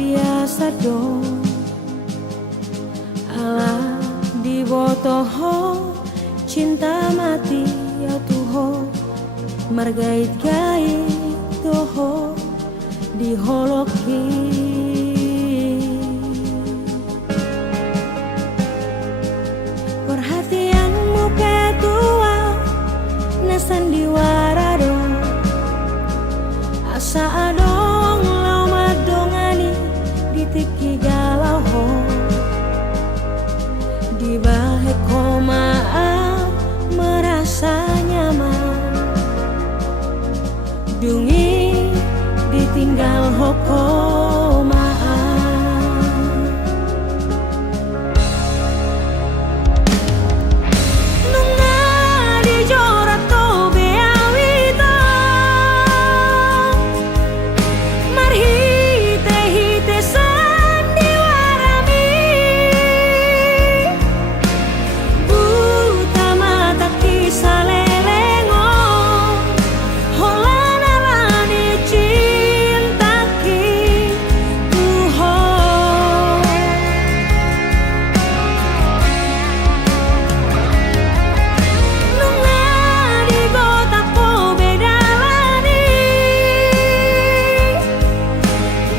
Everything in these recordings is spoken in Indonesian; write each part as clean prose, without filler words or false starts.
biasa dong ala di botoho cinta mati ya tuho margait-gait doho di holoki perhatianmu ketua na sandiwara dong asa adong lau madongani ditiki galau ho di bahe komaa merasa nyaman dungi ditinggal hokomaan nunga dijorat to beawita marhite-hite sandiwarami buta mata kisah lelengo holana lani cintaki tuho nunga di gota po bedalani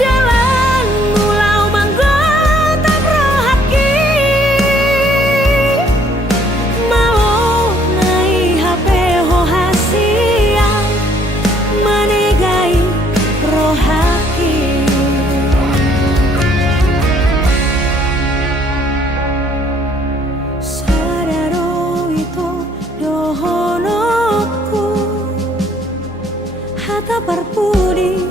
dalan mulau manggota prohaki mau nai HP ho hasia manegai rohaki sadaro itu dohonoku hata parpudi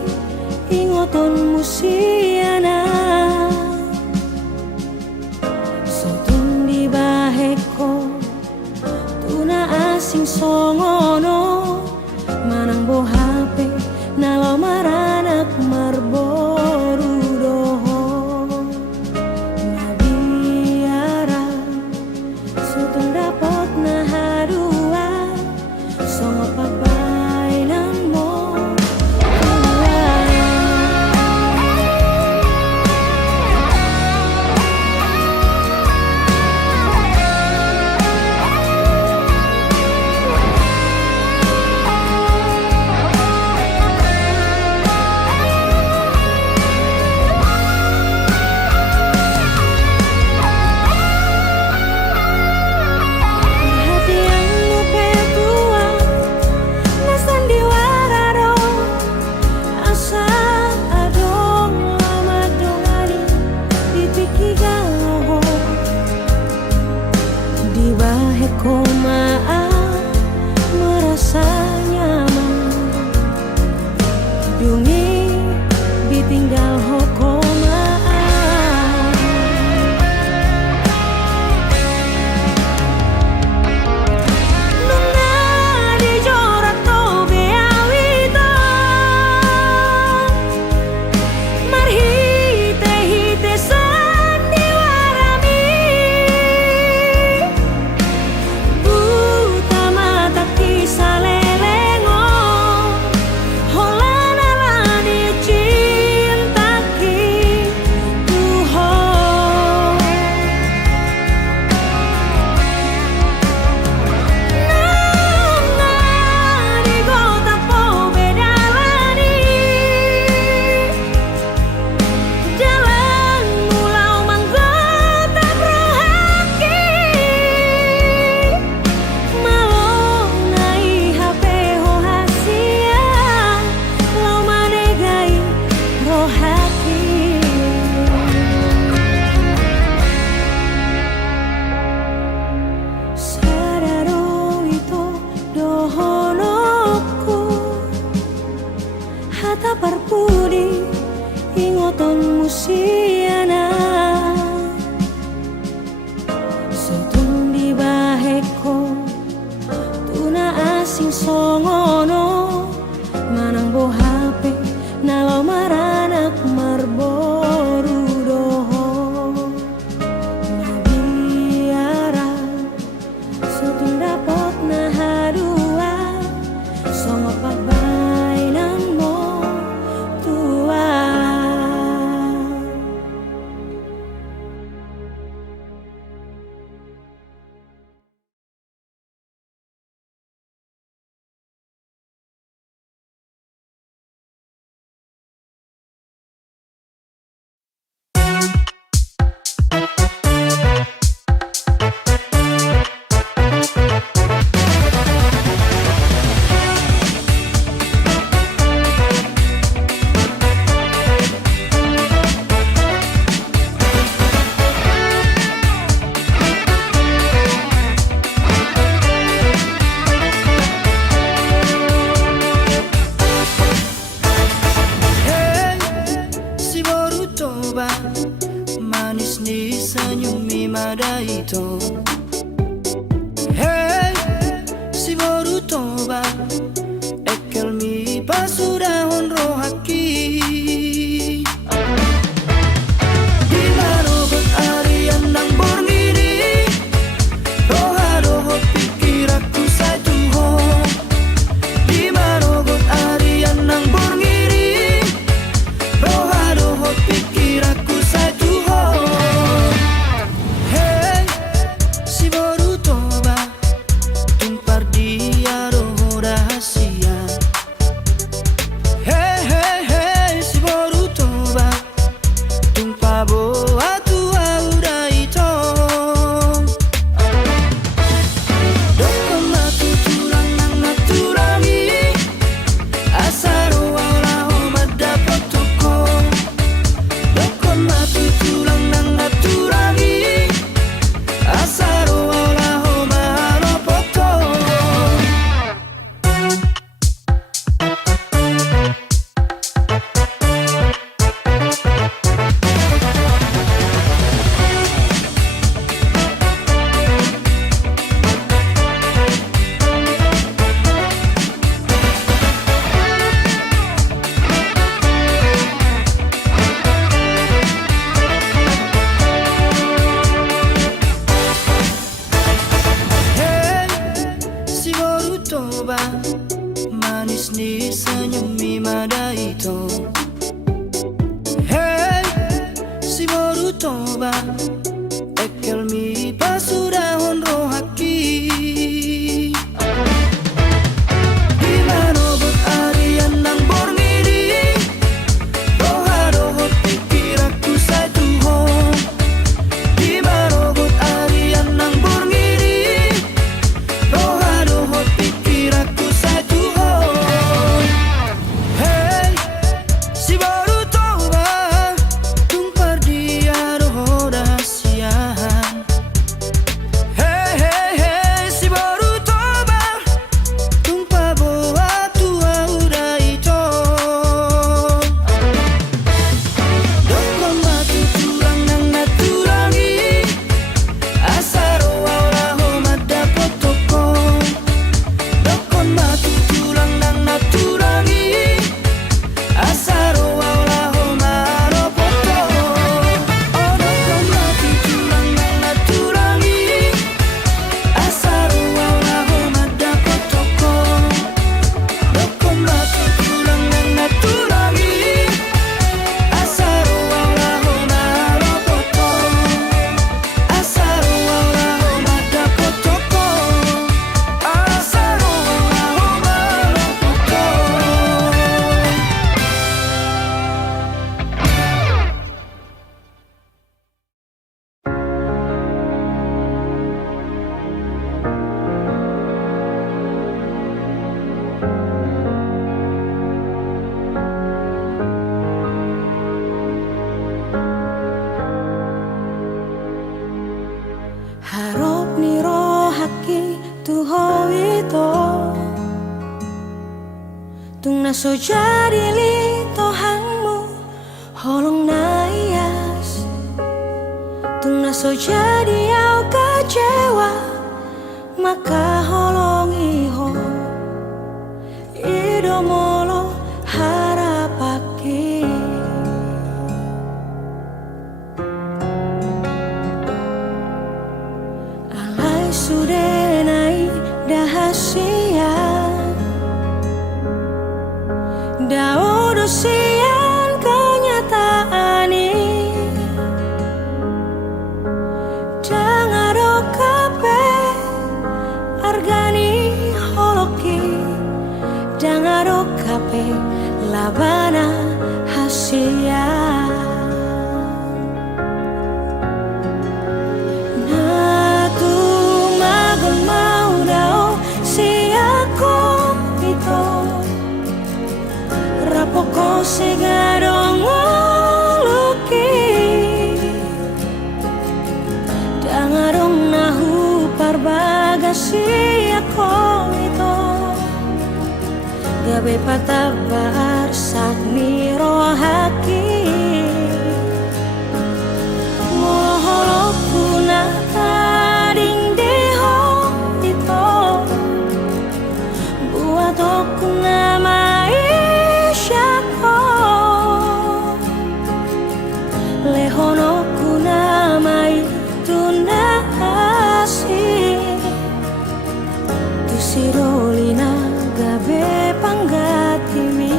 ingoton musiana sotun di baheko tuna asing songono manang bo HP nalo maranak marboru doho nabiara sutun dapot na hadua songo pabainan mo perhatianmu ketua na sandiwara dong asa adong lama dongani ditiki galau di bahe komaa merasa nyaman dungi ditinggal hokomaan nunga dijorat to beawita marhite-hite sandiwarami buta mata kisah lelengo holana lani cintaki tuho nunga di gota po bedalani jalan mulau manggota prohaki mau nai HP ho hasia lau manegai rohaki sadaro itu dohonoku hata parpudi ingoton musiana sotun di baheko tuna asing songono manang bo HP nalo maranak marboru doho nabiara sotun dapot na hadua songo pabainan mo tua madaito. Hey, si borutoba ekel mi basura honro haki. Dimano berarian nang borngiri, roha pikir aku satu ho. Dimano berarian nang borngiri, roha pikir aku satu ho. Hey, si borutoba tumpar dia roho rahasia. Hey, hey, hey, si borutoba tumpah boa tua udah itu. Dokon matu tulang nang naturangi, asaro wala homat dapat toko. Dokon matu tulang nang naturangi, asaro wala homat poto. Hey, si borutoba manis ni senyum mi madaito. Hey, si borutoba ekel mi basura honro haki. Dimano berarian nang borngiri, roha pikir aku satu ho. Dimano berarian nang borngiri, roha pikir aku satu ho. Hey, si borutoba tumpar dia roho rahasia. Hey, hey, hey, si borutoba tumpah boa tua udah itu. Dokon batu tulang nang naturangi, asaro wala homat dapat toko. Dokon batu tulang nang naturangi, asaro wala homat poto. Oh, dokon batu tulang nang naturangi, asaro wala homat dapat toko. Dokon batu tulang nang naturangi, asaro wala homat poto. Asaro wala homat dapat toko. Asaro wala homat poto. Harap ni roh haki tuho itu tung naso jadi li tohangmu holong naias tung naso jadi au kecewa maka holong iho idomolo harapaki. Alai sudah naik dahasia Daudo sian kenyataan ini Dangado kape argani holoki Dangado kape labana hasia Natu magon mau dao si aku itu Rapoko segadong ngoluki Dangadong nahu parbagasi ako ito Gabi patabar sakni rohaki Moholokuna lehono kunamai tunasi tusirolina gabe panggatimi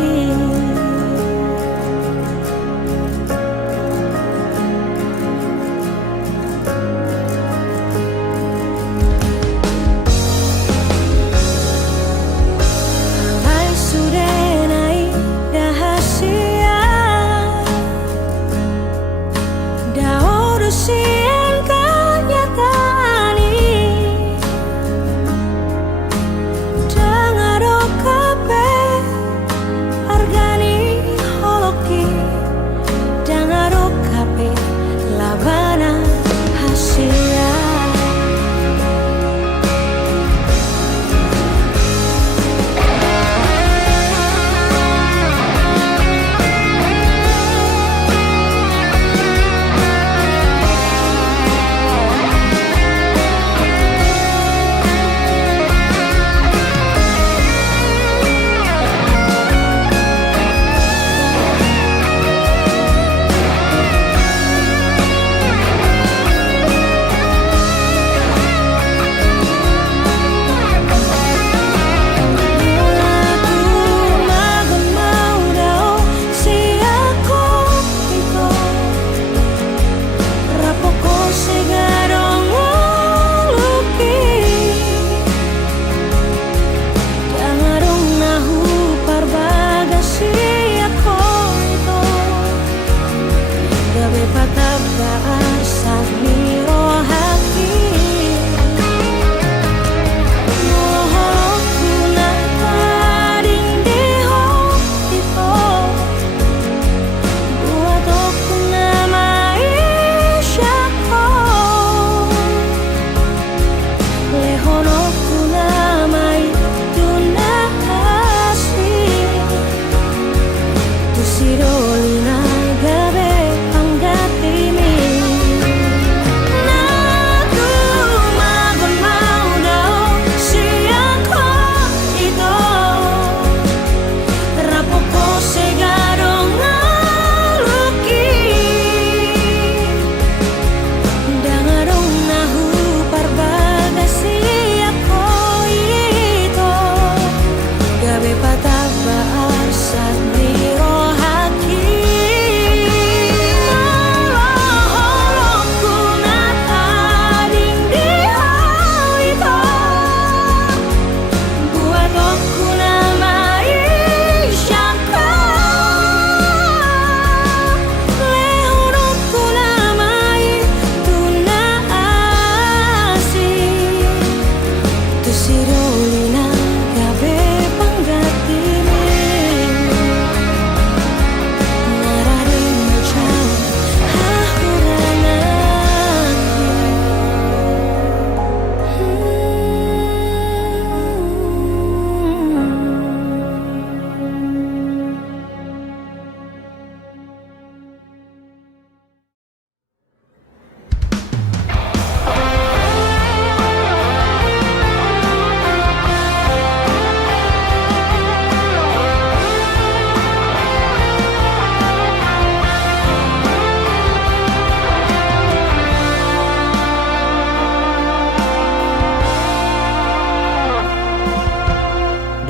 alai sudenai dahasia daorusian kanyatani dangaro kape argani holoki dangaro kape labana hasia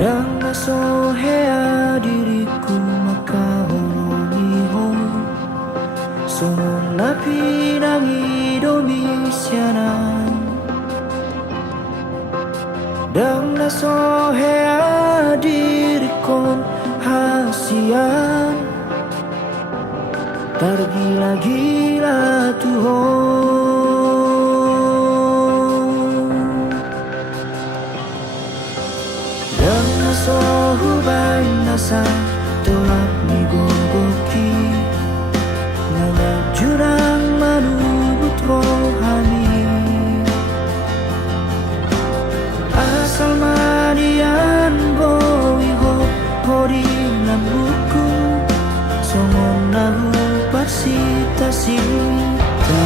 Dan sohea diriku maka hononihon Songon napi nangi domi sianan Dan sohea dirikon hasian Tergila-gila Tuhan sohubay nasa tulak ni gogoki Ngunat jurang manubut rohani Asal madian bowi hop hori nan buku Songon nahu parsita sita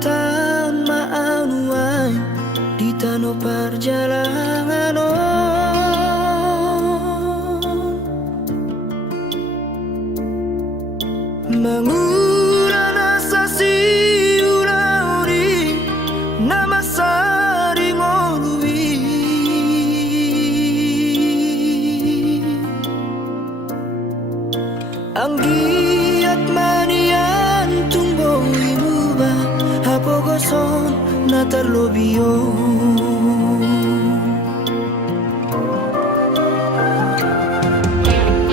tahun maanuai di tanah perjalanan mengurana sasi ulauri nama sari ngolui anggiat manian tumbo imuba hapogoson na terlobio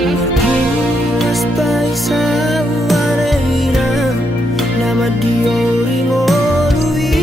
marpunas paisa wareina nama diori ngolui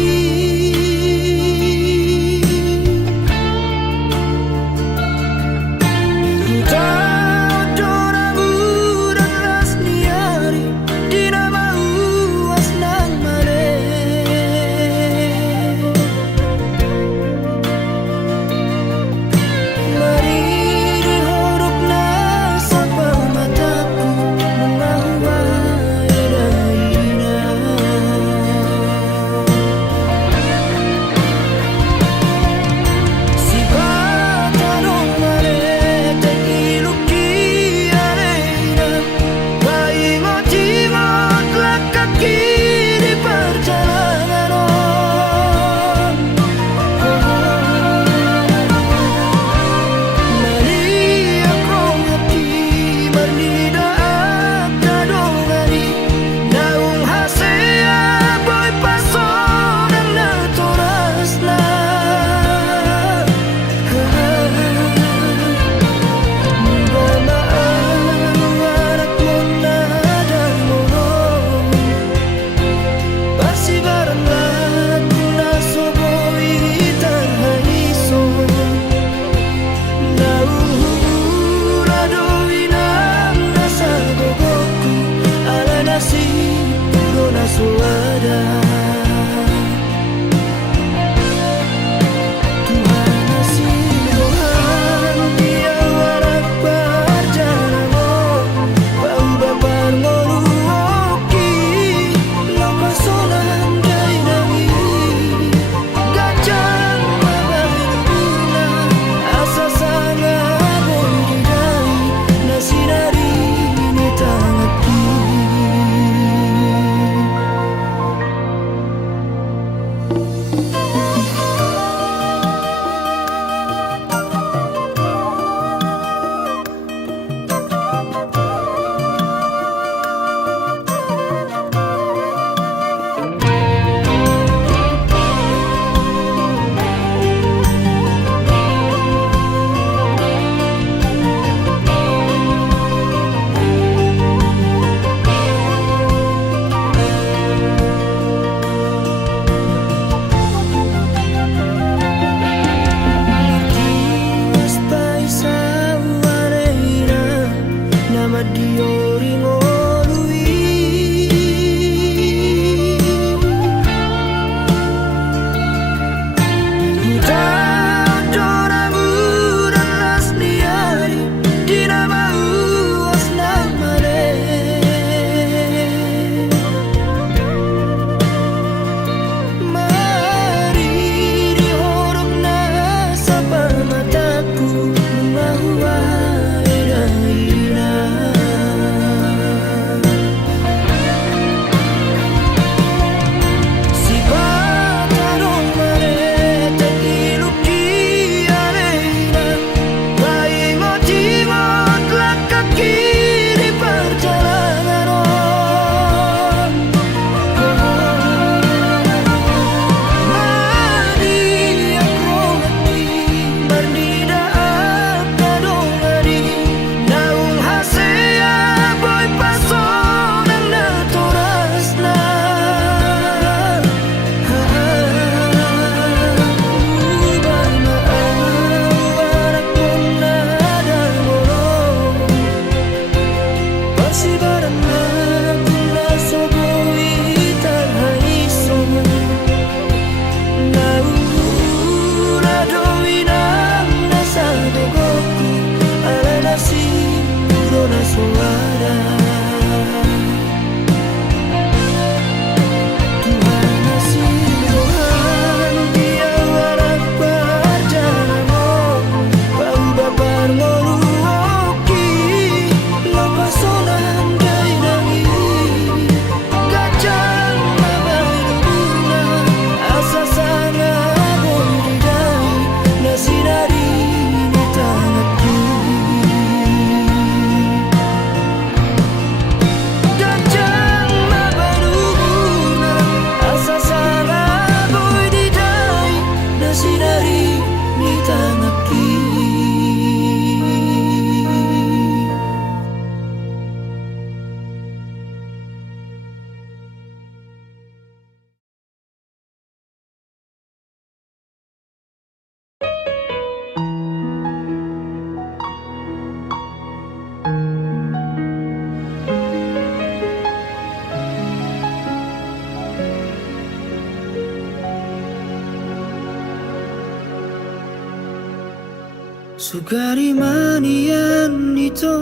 Sugari manian ito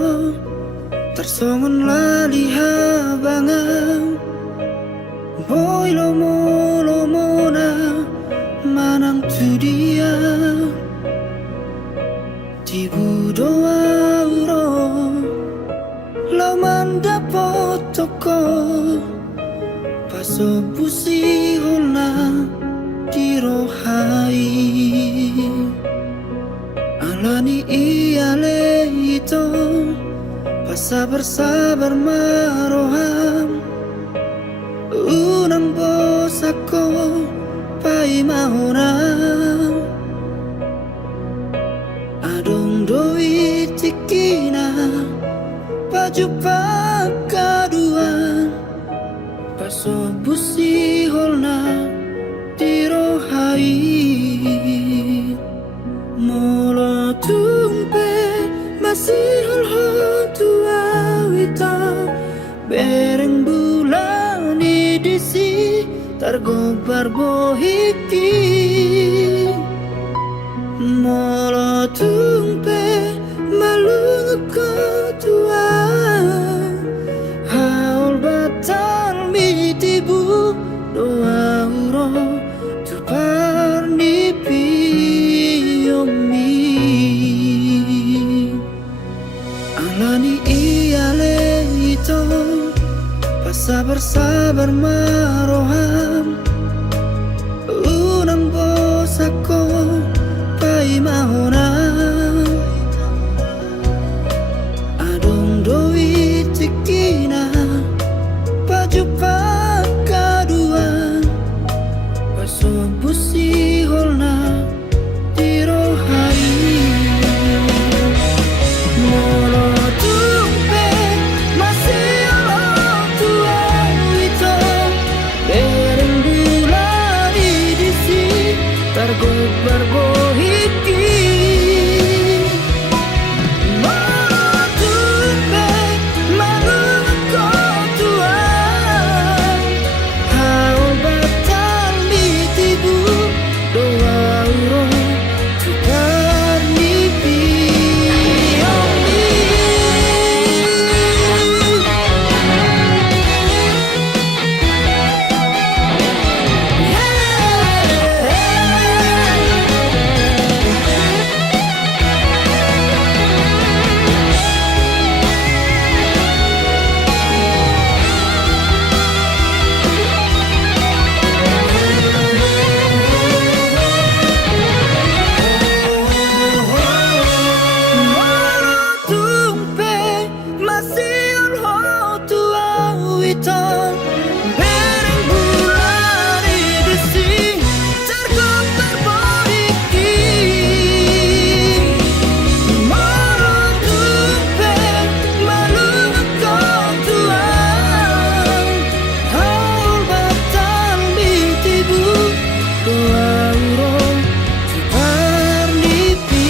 tarsongon laliha bangang boy lomo na manang tu dia tibu doa uro laman dapat toko paso pusi holna dirohai alani iale ito pasabar-sabar maroham unang bos ako pai mahona adong doi tikina baju pakaduan paso busi holna dirohai molo tumpe masih holho tua wita bereng bulan disi targobar bohiki molo tumpe malung ko tua haul batal mitibu doa uro tu parnipi alani iale ito pasabar-sabar maroham unang bos ako pai mahona adong doi tikina baju pakaduan paso busi holna dirohai molo tumpe masih Allah tua wito bereng bulan disi targobar bohiki molo tumpe malung ko tua haul batal mitibu doa uro tukar nipi bereng bulan disi tergobar bohiki molo tumpe malung ko tua haul batal mitibu doa uro tu parnipi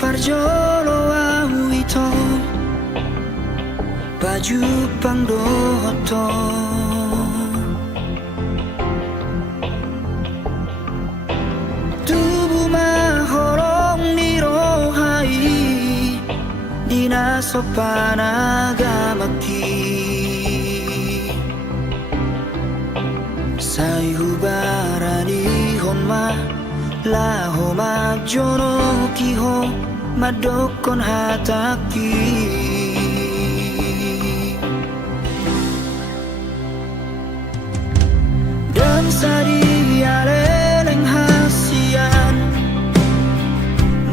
parjolo au ito baju pangdoto tubuh mahorong nirohai dina sopanagamaki hubarani honma la homa jono kiho madokon hataki dan sari aleleng hasian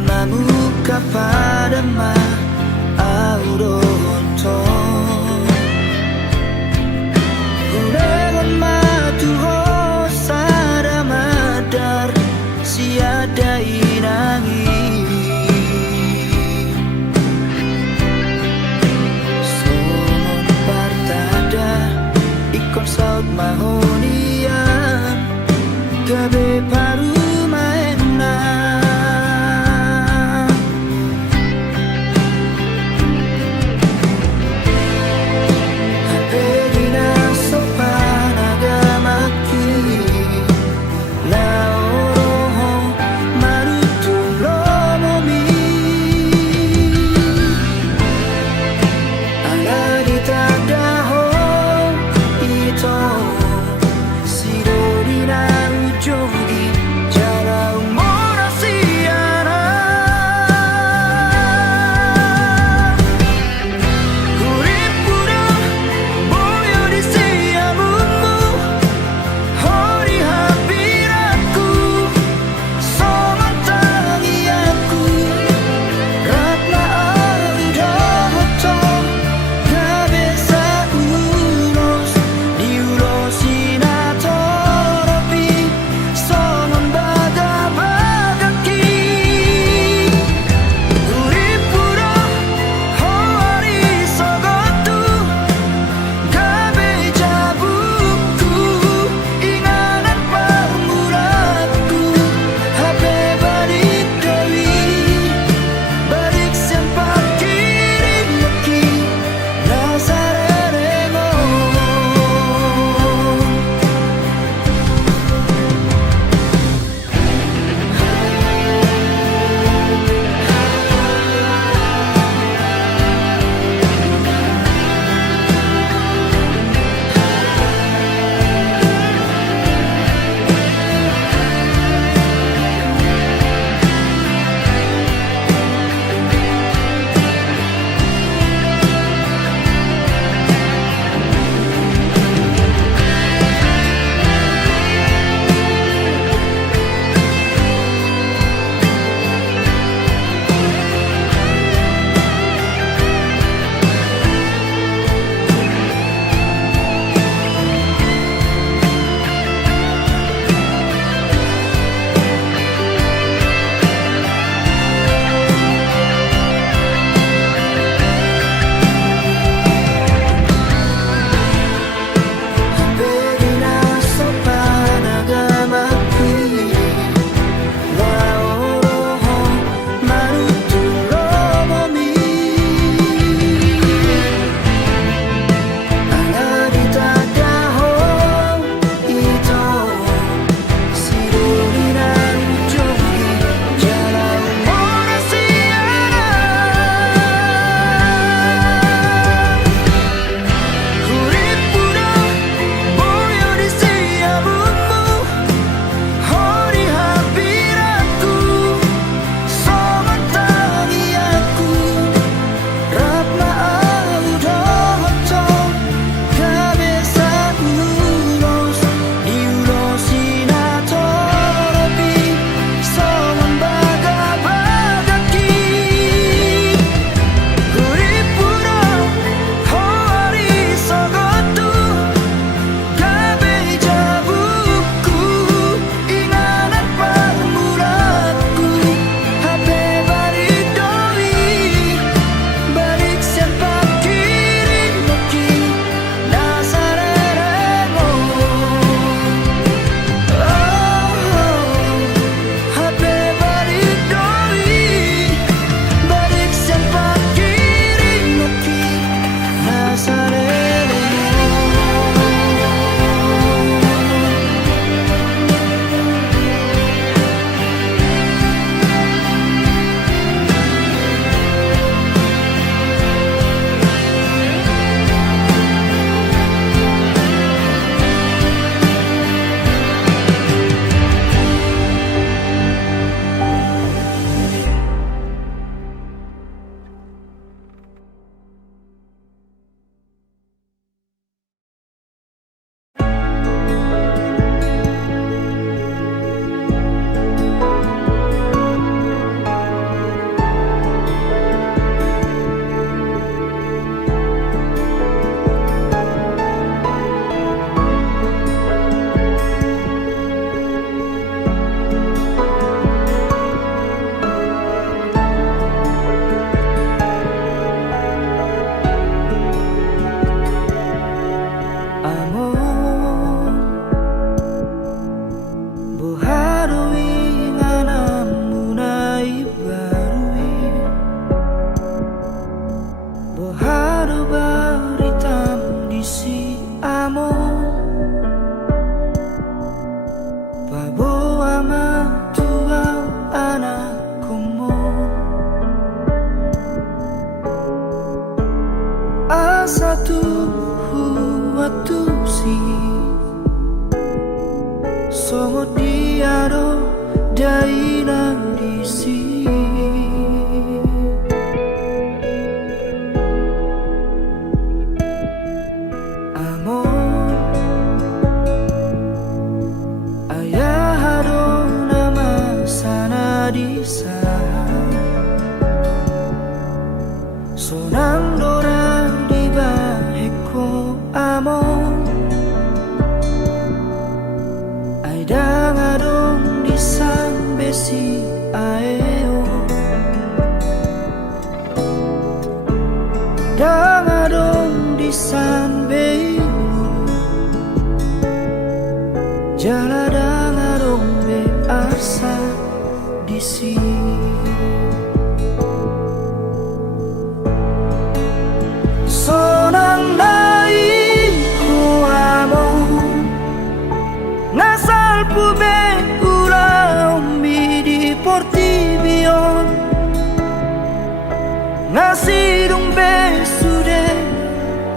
mamuka pada ma auronto siada inangi somon partada ikon saut mahonian gabe bisa sonang dorang di baheko amo ai dangadong di san besi aeo dangadong di san beo jala dangadong be asa di sini sonang nai ko amo nasal pube ula umbi di portibion nasidung be sude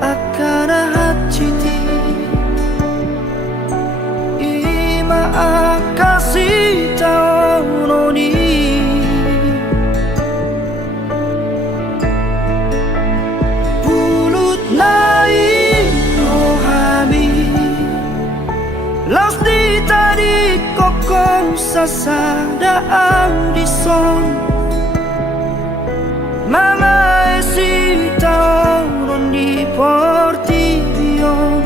akana hachiti ima akasi taononi Laus di tadi kokong sasada ang dison Mga esi taon di portibion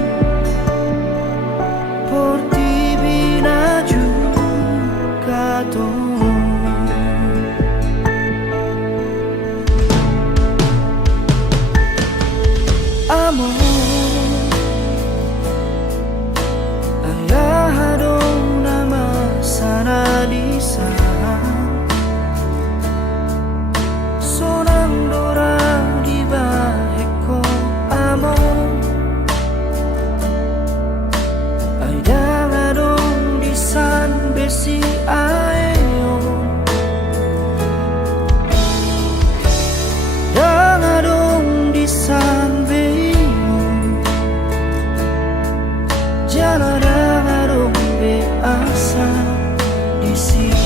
Portibina juga amor ayahadong nama sana di sana sonang dorang di baheko amor ay dangadong di san besi aeo dangadong di san jala dangadong be asa di sini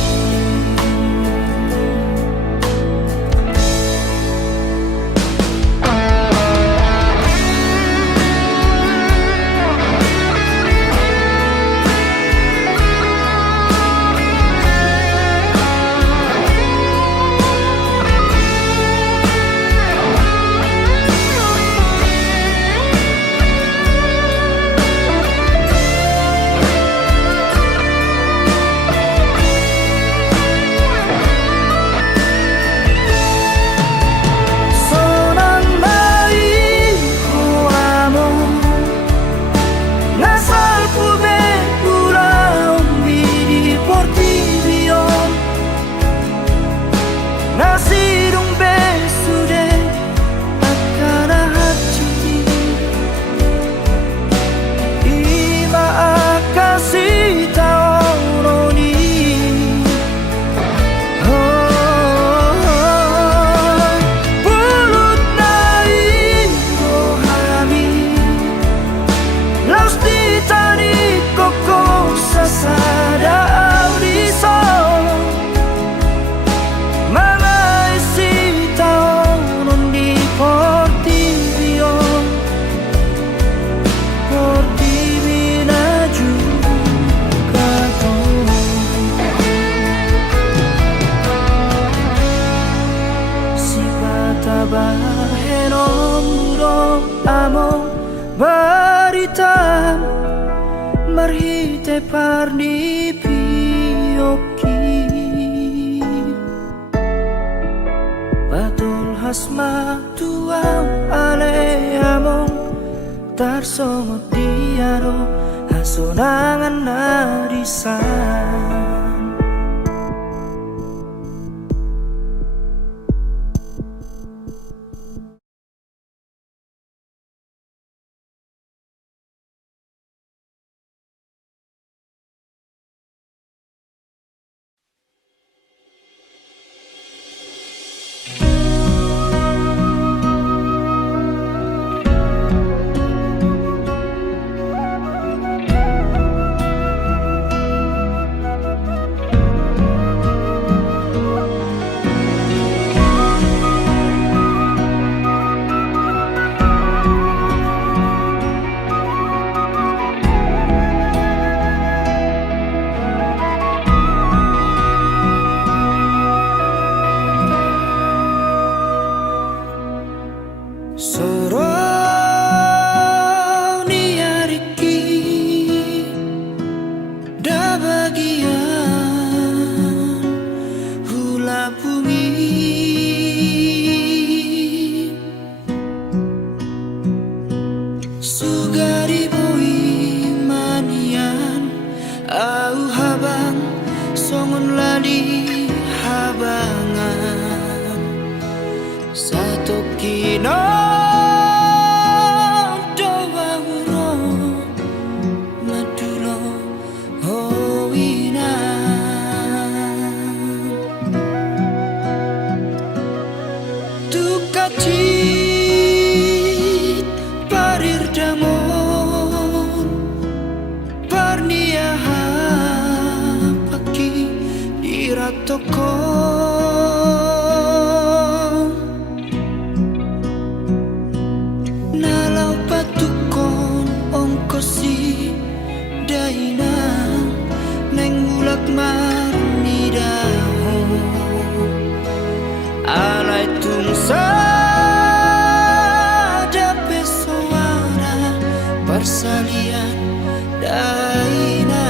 Barita marhite parni pioki Patul hasma tuang ale among tarsongot diaro hasonangan narisan toko. Nalau patukon ongkosi daina neng mulak marni daho alai tungsa dape suara persalian daina.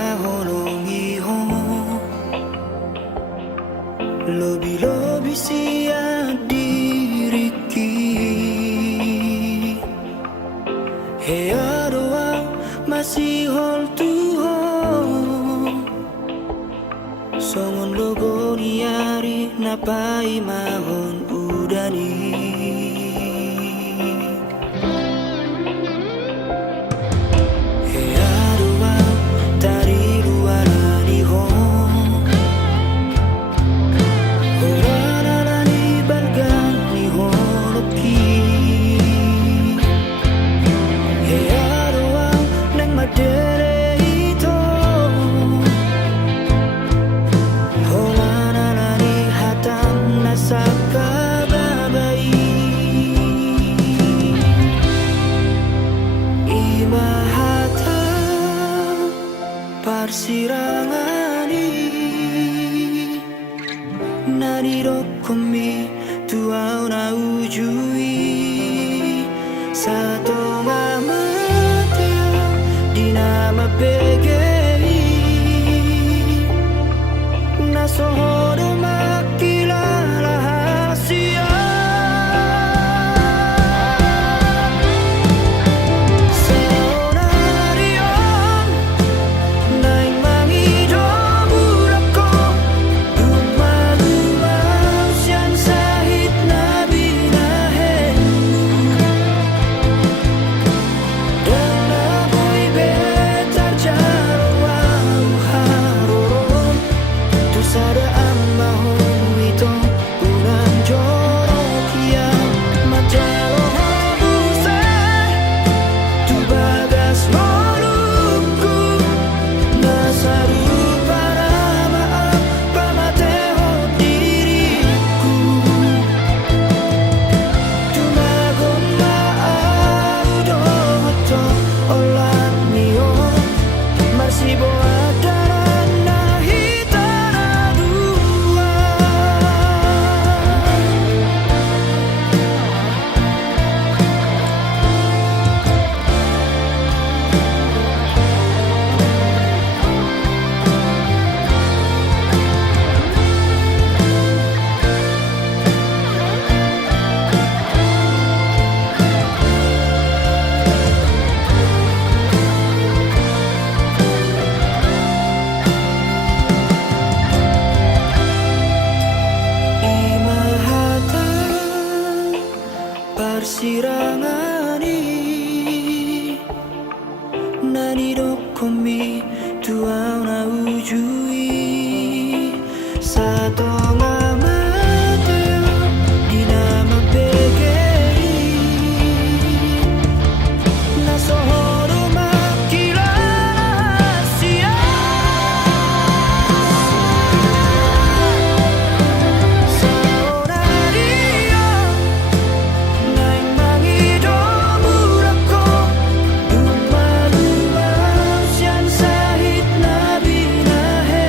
panahon ihong lobi-lobi siya diriki headoa masihol tuhong songon logo niari napai mahon udani headoa tari luara nihong horana ni balga nihon oki headoa nang madere ito horana ni hatan nasaka babai imahata parsirangani narirokomi tuau na ujui sato ngamateo dinama pegei nasohodo makilala hasia Seonarion naing mangido bulako dumaluaw siyan sahit na binahen dan namoy betar jaraw haroron tu sada ang mahong ito unang jorok yang majalo habusay tu bagas molungku nasaru para maaf pamateho diriku tumagong maaudo to olat niyo marsibo adaran nahitara dua imahata parsirangani nanidokomi tuau na ujui sato ngamateo dinama pegei nasohodo makilala hasia Seonarion naing mangido bulako dumaluaw siyan sahit na binahen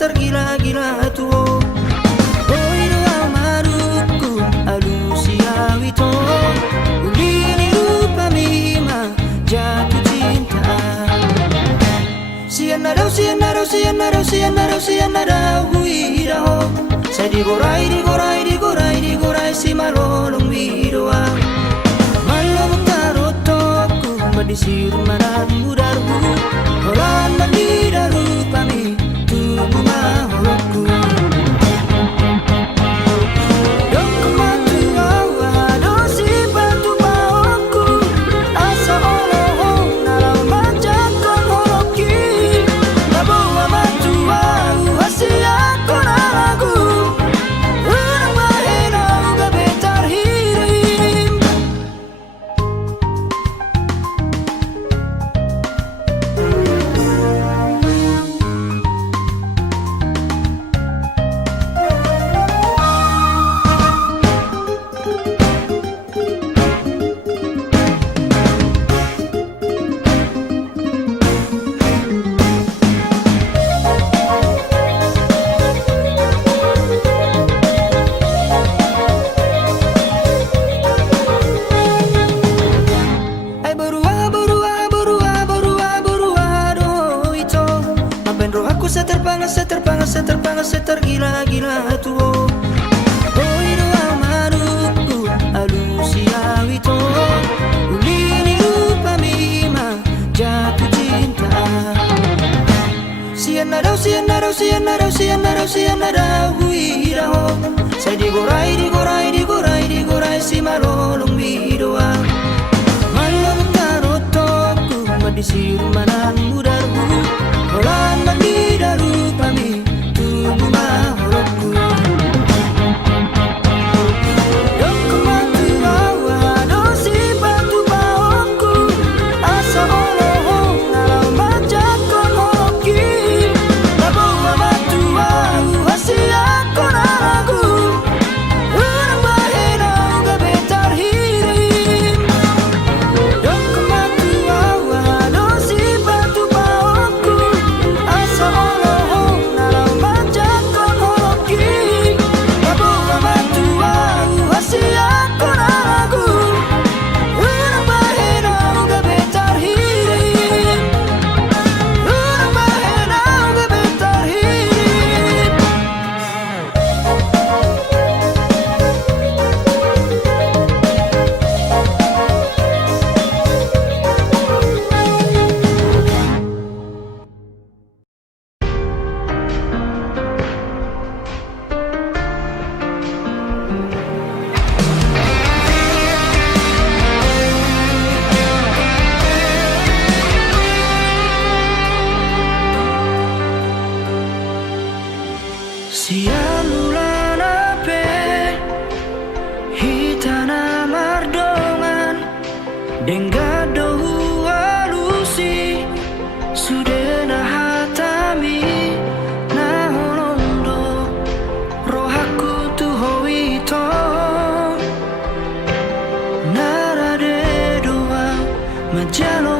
tergila-gila tuh. Oi doa maruku alusia wito, ulini rupa mima jatuh cinta. Sianarau huiraho, saya digorai si malolong widoa. Malam tarotoku madisir manan mudarku, horan mandidaru pami tubuh maholoku. Dong kematu awa dosi batu baoku, asa olohong nalau majakon holoki. Nabawa matu au hasia konalagu, urang mahenau gabetar hirim. Ay berua do ito. Mabenro aku tergila-gila tuh. Oi doa maruku alusia wito, ulini rupa mima jatuh cinta. Sianarau huiraho, saya digorai si malolong widoa. Malam tarotoku madisir manan mudarku, horan mandidaru pami tubuh maholoku. Dong kematu awa dosi batu baoku, asa olohong nalau majakon holoki. Nabawa matu au hasia konalagu, urang mahenau gabetar hirim. Dong kematu awa dosi batu baoku, asa olohong nalau majakon holoki. Nabawa matu au hasia konalagu, urang mahenau gabetar hirim. Urang mahenau gabetar hirim. Sialulana pe hitana mardongan denggado alusi sudena hatami nahonondo rohaku tu hoito narade doa majalo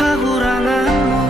hahuranganmu.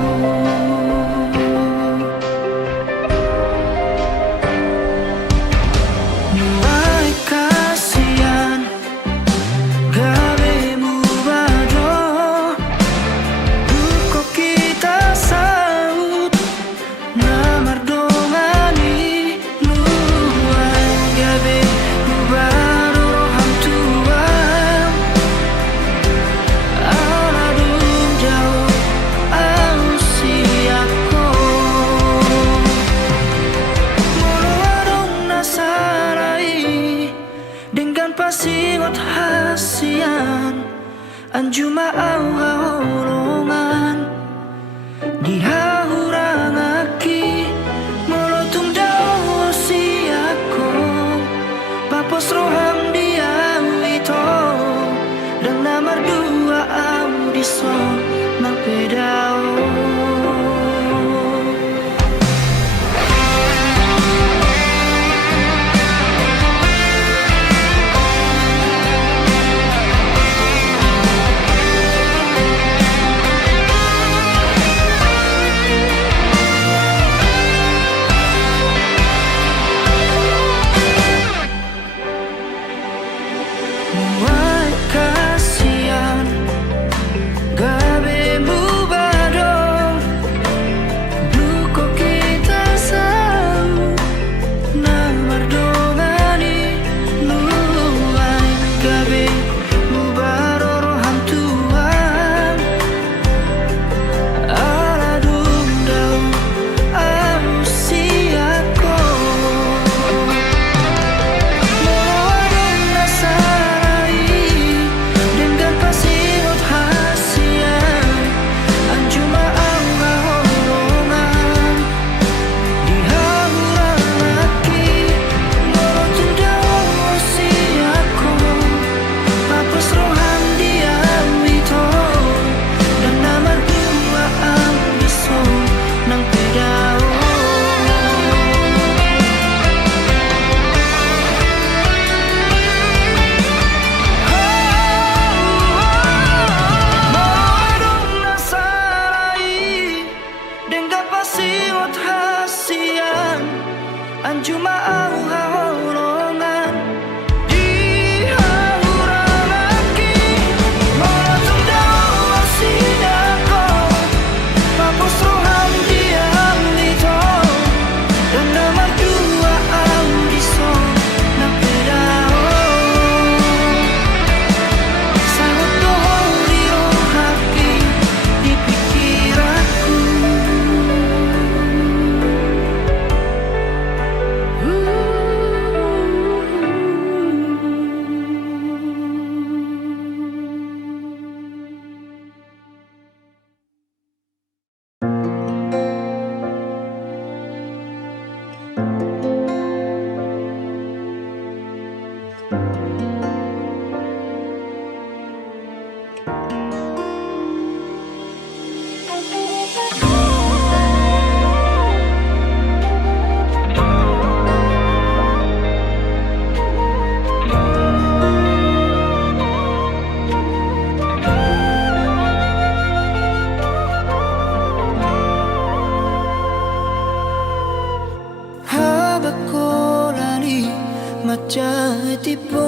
macai tipo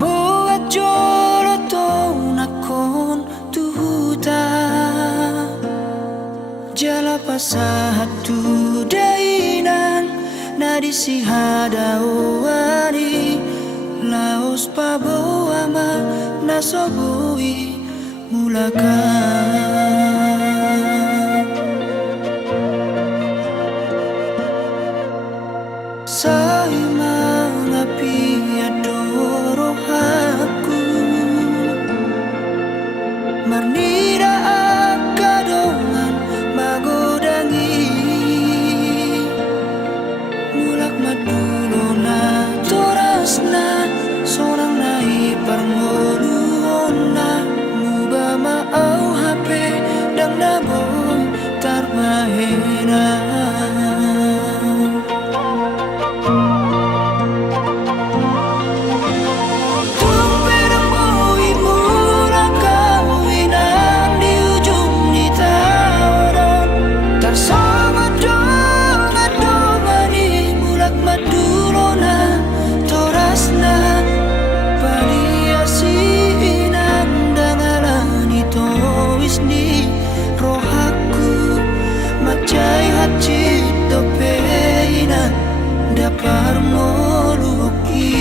boat jolo to nakon tuhuta jala pasahat tu dainan nadi si hadawari laos paboama nasobui mulakan say mangapi adoro aku marnira akadongan magodangi mulak madulona torasna sorang nai parngoluona muba maau HP dang naboy tarbahena dapar moluki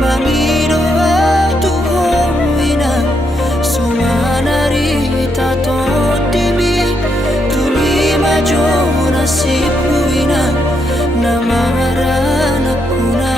mangido tu hoina sumanari tato timi tumi majona sipuina namarana kuna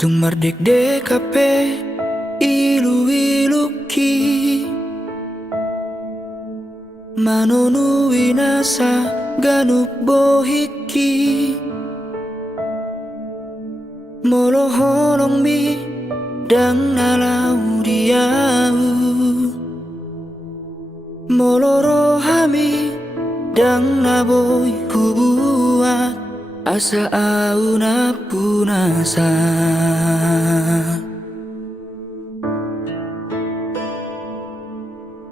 Tung mardek dekape ilu-iluki manonu inasa ganuk bohiki molo holong mi dang nalau diau molo rohami dang naboy kubuat asa au na punasa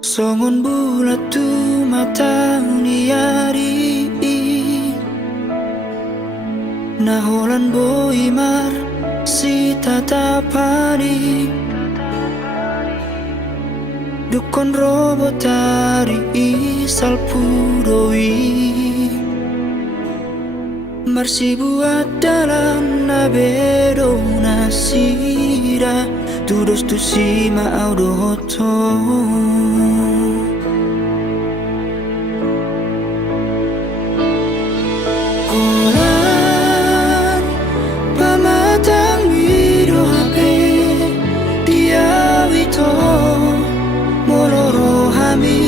songon bulat tu mata niari naholan boy mar si tatapani dukon robotari isal pudoi marsi buat dalam nabedo nasira tudos tu sima audoto Olan pamatang miro hape diawito mororo hami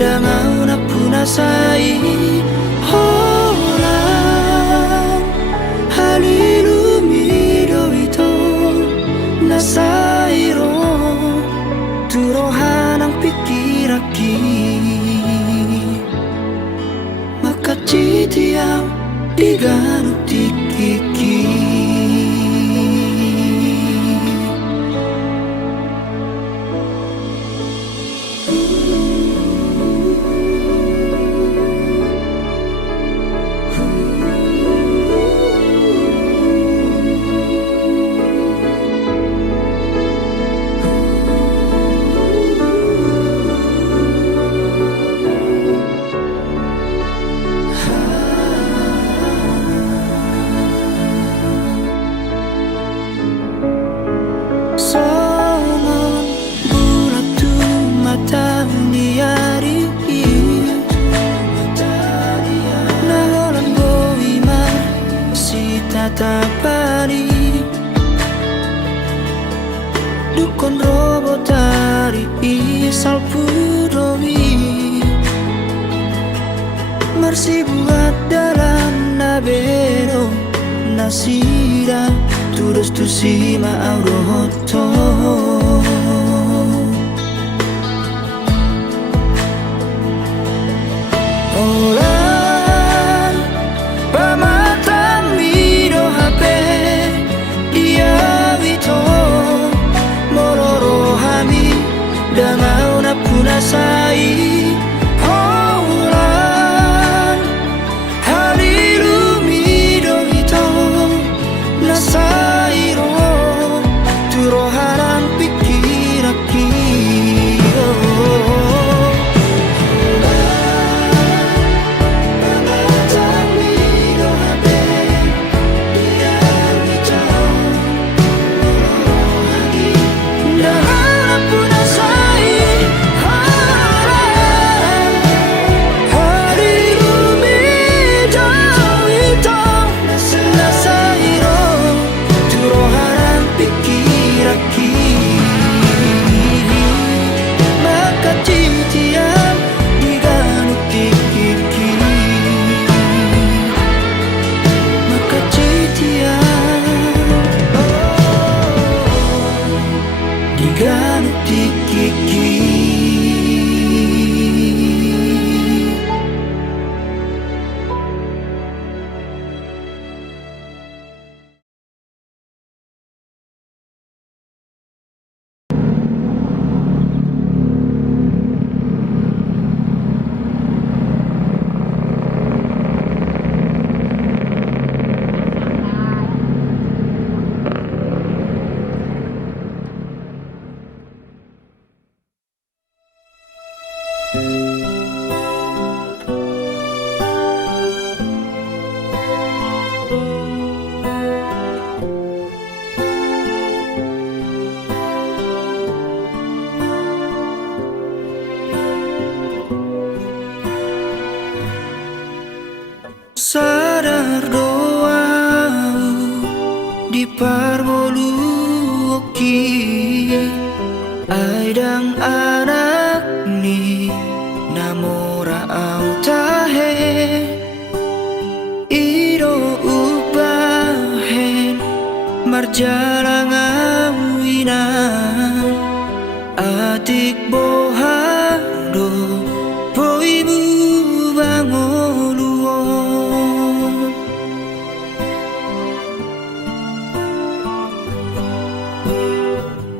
damau na punasai Olan halilu miro ito nasairo turohanang pikiraki makacitiam diganu tikiki Songon bulat tu mata niari naholan boy mar si tatapani dukon robotari isal pudoi marsi buat dalam nabero nasira tudos tu sima audoto Olan pamatang miro hape diawito mororo hami damau na punasai Olan halilu mido ito nasairo turoharang pikiraki Diganu tikiki sadar doau di parbolu oki aidang anak ni namora au tahe marjalangan winang atik bohado poibu bangoluon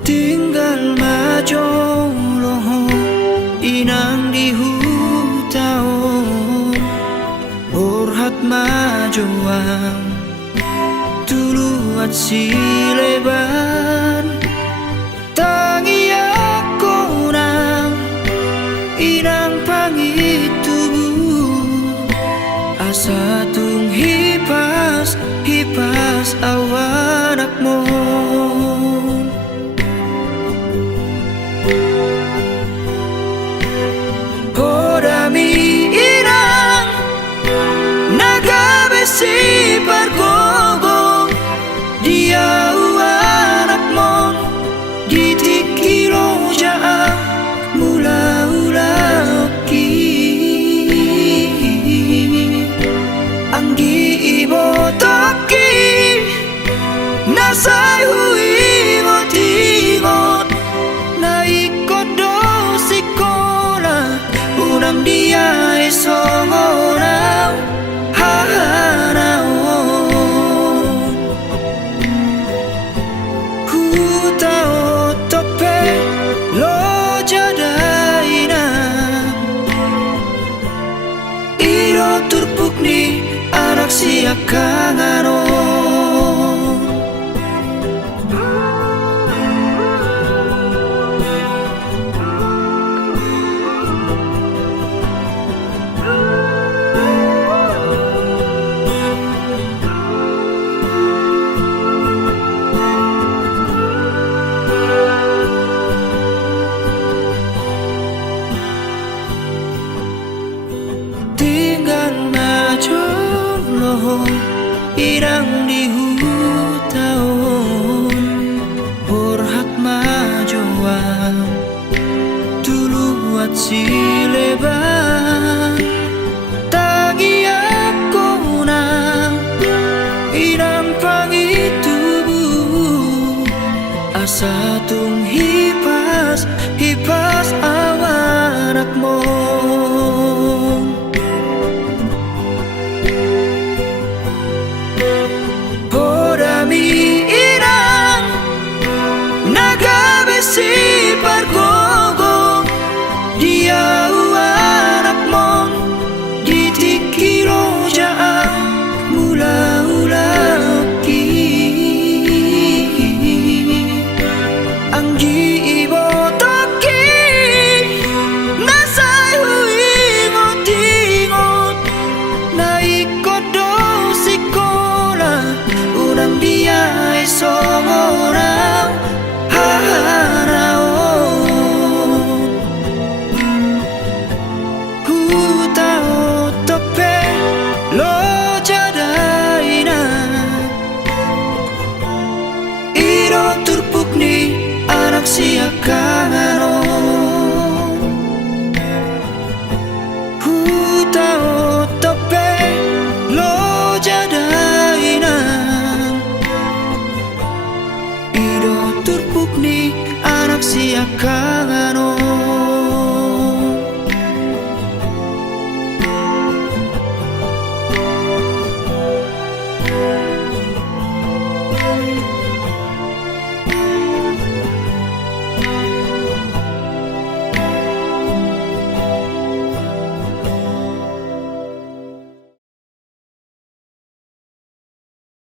tinggal majoloho inang di hutao borhat majoang tuluat sileban tangi ako nang inang pangitubu asa tung hipas hipas awanak mo kodami inang nagabesi pargogong dia anak mon gitikilo jaa mula ulaki anggi ibo toki nasai hui mo tingot na ikot do sikola unang dia isongona hanao hutao tope lo jadaina iro turpuk ni anak siakangano tinggal majolo irang di